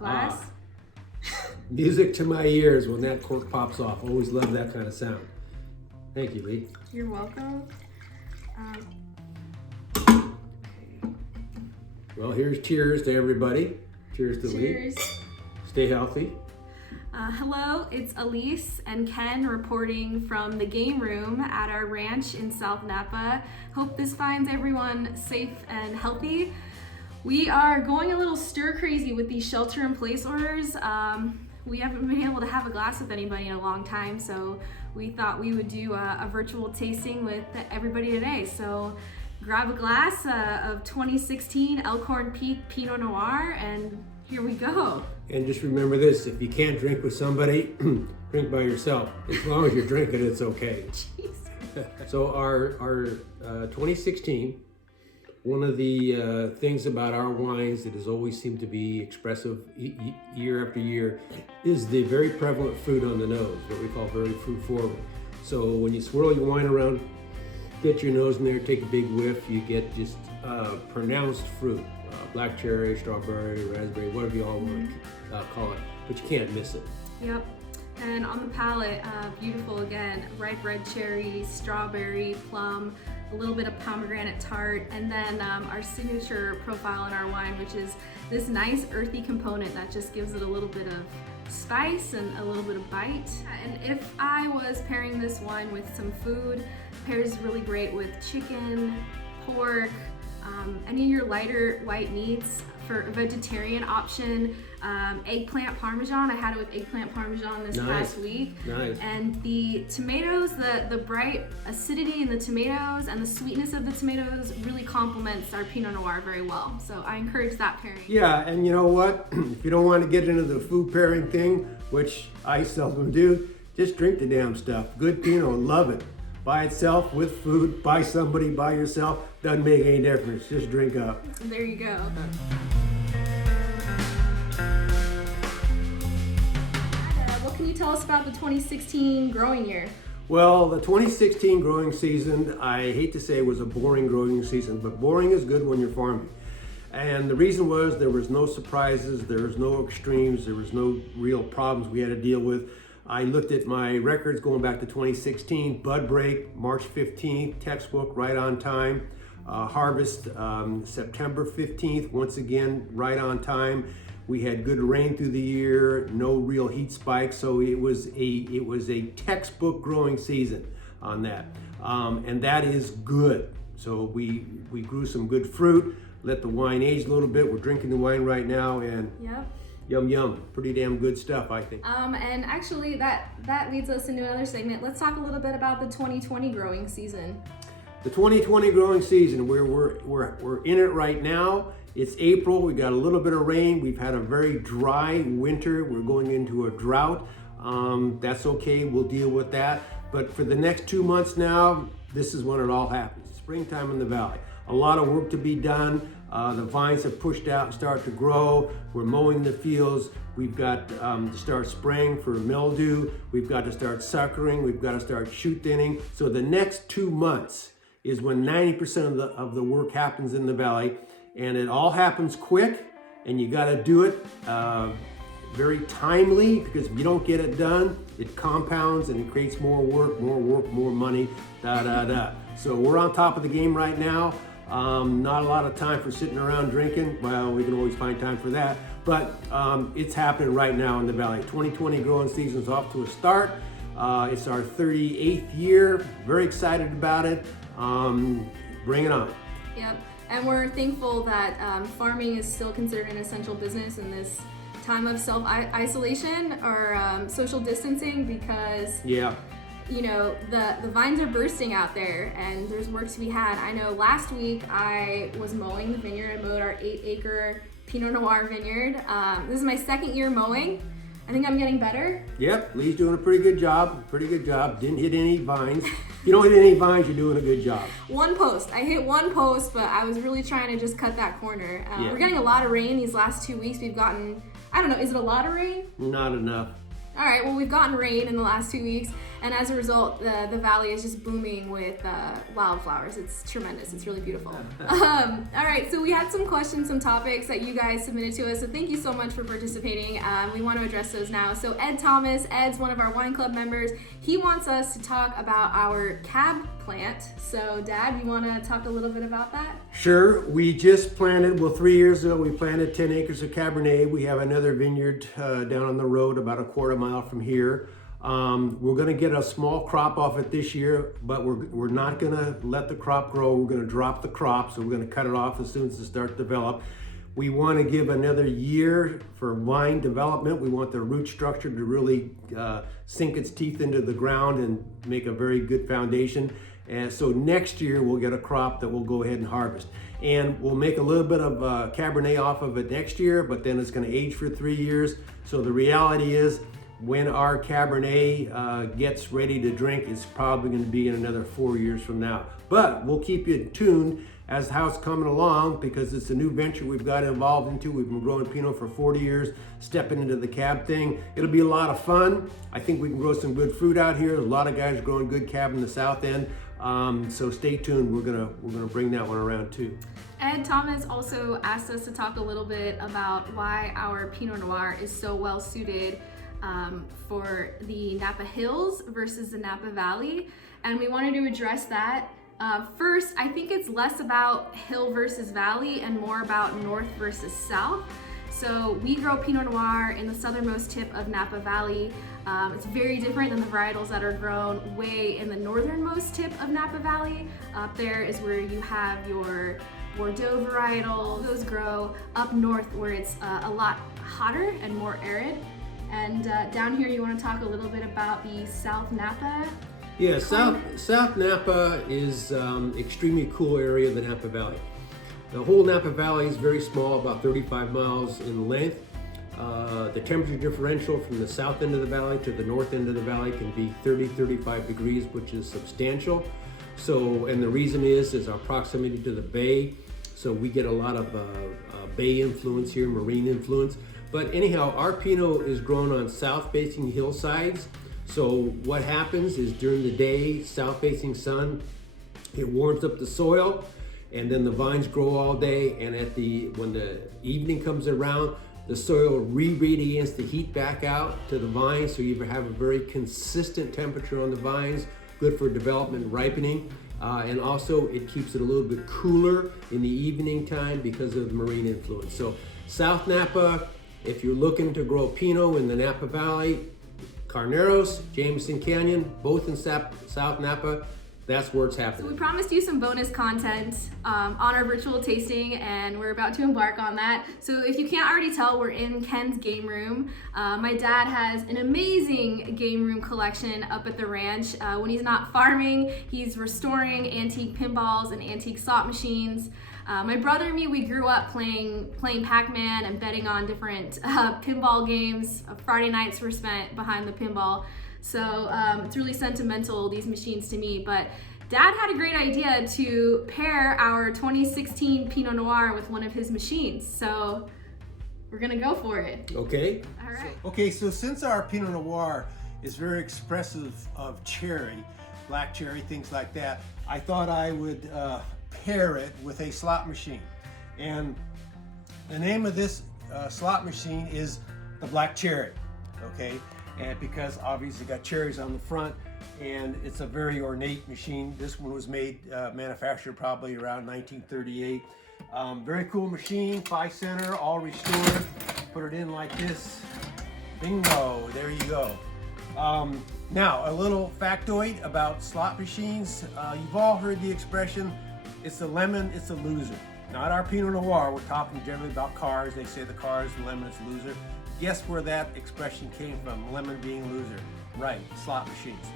glass. Music to my ears when that cork pops off. Always love that kind of sound. Thank you, Lee. You're welcome. Well, here's cheers to everybody. Cheers to Lee. Cheers. Stay healthy. Hello, it's Elise and Ken reporting from the game room at our ranch in South Napa. Hope this finds everyone safe and healthy. We are going a little stir crazy with these shelter-in-place orders. We haven't been able to have a glass with anybody in a long time, so we thought we would do a virtual tasting with everybody today. So grab a glass of 2016 Elkhorn Pinot Noir, and here we go. And just remember this, if you can't drink with somebody, drink by yourself. As long as you're drinking, it's okay. Jeez. So our 2016, one of the things about our wines that has always seemed to be expressive year after year is the very prevalent fruit on the nose, what we call very fruit forward. So when you swirl your wine around, get your nose in there, take a big whiff, you get just pronounced fruit. Black cherry, strawberry, raspberry, whatever you all want to call it, but you can't miss it. Yep. And on the palate, beautiful again, ripe red cherry, strawberry, plum, a little bit of pomegranate tart, and then our signature profile in our wine, which is this nice earthy component that just gives it a little bit of spice and a little bit of bite. And if I was pairing this wine with some food, it pairs really great with chicken, pork, any of your lighter white meats. For a vegetarian option, eggplant parmesan. I had it with eggplant parmesan this past week. Nice. And the tomatoes, the bright acidity in the tomatoes and the sweetness of the tomatoes really complements our Pinot Noir very well. So I encourage that pairing. Yeah, and you know what? If you don't want to get into the food pairing thing, which I seldom do, just drink the damn stuff. Good Pinot, love it. By itself, with food, by somebody, by yourself, doesn't make any difference. Just drink up. There you go. What can you tell us about the 2016 growing year? Well, the 2016 growing season, I hate to say it was a boring growing season, but boring is good when you're farming. And the reason was there was no surprises, there was no extremes, there was no real problems we had to deal with. I looked at my records going back to 2016, bud break, March 15th, textbook, right on time. Harvest, September 15th, once again, right on time. We had good rain through the year, no real heat spikes, so it was a textbook growing season on that. And that is good. So we grew some good fruit, let the wine age a little bit. We're drinking the wine right now, and Yep. Yum, yum. Pretty damn good stuff, I think. And actually that leads us into another segment. Let's talk a little bit about the 2020 growing season. The 2020 growing season, we're in it right now. It's April, we got a little bit of rain. We've had a very dry winter. We're going into a drought. That's okay, we'll deal with that. But for the next 2 months now, this is when it all happens. Springtime in the valley. A lot of work to be done. The vines have pushed out and start to grow. We're mowing the fields. We've got to start spraying for mildew. We've got to start suckering. We've got to start shoot thinning. So the next 2 months is when 90% of the work happens in the valley. And it all happens quick, and you got to do it very timely, because if you don't get it done, it compounds and it creates more work, more money, So we're on top of the game right now. Not a lot of time for sitting around drinking. Well, we can always find time for that, but it's happening right now in the valley. 2020 growing season's off to a start. It's our 38th year. Very excited about it. Bring it on. Yep. And we're thankful that farming is still considered an essential business in this time of self-isolation or social distancing, because you know, the vines are bursting out there and there's work to be had. I know last week I was mowing the vineyard. I mowed our 8-acre Pinot Noir vineyard. This is my second year mowing. I think I'm getting better. Yep, Lee's doing a pretty good job. Didn't hit any vines. If you don't hit any vines, you're doing a good job. One post. I hit one post, but I was really trying to just cut that corner. We're getting a lot of rain these last 2 weeks. We've gotten, I don't know, is it a lot of rain? Not enough. All right, well, we've gotten rain in the last 2 weeks, and as a result, the valley is just booming with wildflowers. It's tremendous. It's really beautiful. All right, so we had some questions, some topics that you guys submitted to us, so thank you so much for participating. We want to address those now. So Ed Thomas, Ed's one of our wine club members. He wants us to talk about our cab plant. So, Dad, you want to talk a little bit about that? Sure. We just planted, 3 years ago, we planted 10 acres of Cabernet. We have another vineyard down on the road about a quarter mile from here. We're going to get a small crop off it this year, but we're not going to let the crop grow. We're going to drop the crop, so we're going to cut it off as soon as it starts to develop. We want to give another year for vine development. We want the root structure to really sink its teeth into the ground and make a very good foundation. And so next year we'll get a crop that we'll go ahead and harvest. And we'll make a little bit of Cabernet off of it next year, but then it's going to age for 3 years. So the reality is, when our Cabernet gets ready to drink, it's probably going to be in another 4 years from now. But we'll keep you tuned as to how it's coming along, because it's a new venture we've got involved into. We've been growing Pinot for 40 years, stepping into the cab thing. It'll be a lot of fun. I think we can grow some good fruit out here. There's a lot of guys growing good cab in the south end. So stay tuned. We're gonna bring that one around too. Ed Thomas also asked us to talk a little bit about why our Pinot Noir is so well suited for the Napa Hills versus the Napa Valley, and we wanted to address that. First, I think it's less about hill versus valley and more about north versus south. So we grow Pinot Noir in the southernmost tip of Napa Valley. It's very different than the varietals that are grown way in the northernmost tip of Napa Valley. Up there is where you have your Bordeaux varietals. Those grow up north where it's a lot hotter and more arid. And down here, you want to talk a little bit about the South Napa? Yeah, South Napa is extremely cool area of the Napa Valley. The whole Napa Valley is very small, about 35 miles in length. The temperature differential from the south end of the valley to the north end of the valley can be 30-35 degrees, which is substantial. So, and the reason is our proximity to the bay. So we get a lot of bay influence here, marine influence. But anyhow, our Pinot is grown on south-facing hillsides. So what happens is during the day, south-facing sun, it warms up the soil, and then the vines grow all day. And when the evening comes around, the soil re-radiates the heat back out to the vines. So you have a very consistent temperature on the vines, good for development and ripening. And also it keeps it a little bit cooler in the evening time because of the marine influence. So South Napa, if you're looking to grow Pinot in the Napa Valley, Carneros, Jameson Canyon, both in South Napa, that's where it's happening. So we promised you some bonus content on our virtual tasting, and we're about to embark on that. So if you can't already tell, we're in Ken's game room. My dad has an amazing game room collection up at the ranch. When he's not farming, he's restoring antique pinballs and antique slot machines. My brother and me, we grew up playing Pac-Man and betting on different pinball games. Friday nights were spent behind the pinball. So it's really sentimental, these machines, to me. But Dad had a great idea to pair our 2016 Pinot Noir with one of his machines. So we're gonna go for it. Okay. All right. Okay, so since our Pinot Noir is very expressive of cherry, black cherry, things like that, I thought I would pair it with a slot machine. And the name of this slot machine is the Black Cherry, okay? And because obviously got cherries on the front, and it's a very ornate machine. This one was manufactured probably around 1938. Very cool machine, 5-center, all restored. Put it in like this. Bingo, there you go. Now, a little factoid about slot machines. You've all heard the expression, it's a lemon, it's a loser. Not our Pinot Noir, we're talking generally about cars. They say the car is the lemon, it's a loser. Guess where that expression came from, lemon being loser? Right, slot machines.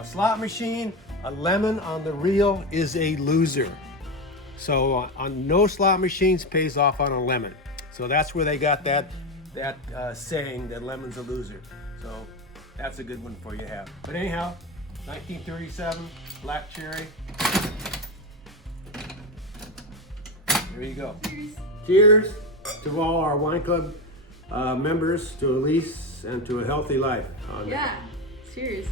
A slot machine, a lemon on the reel is a loser. So on no slot machines pays off on a lemon. So that's where they got that saying that lemon's a loser. So that's a good one for you to have. But anyhow, 1937, Black Cherry. There you go. Cheers. Cheers to all our wine club members to a lease and to a healthy life. Yeah, cheers.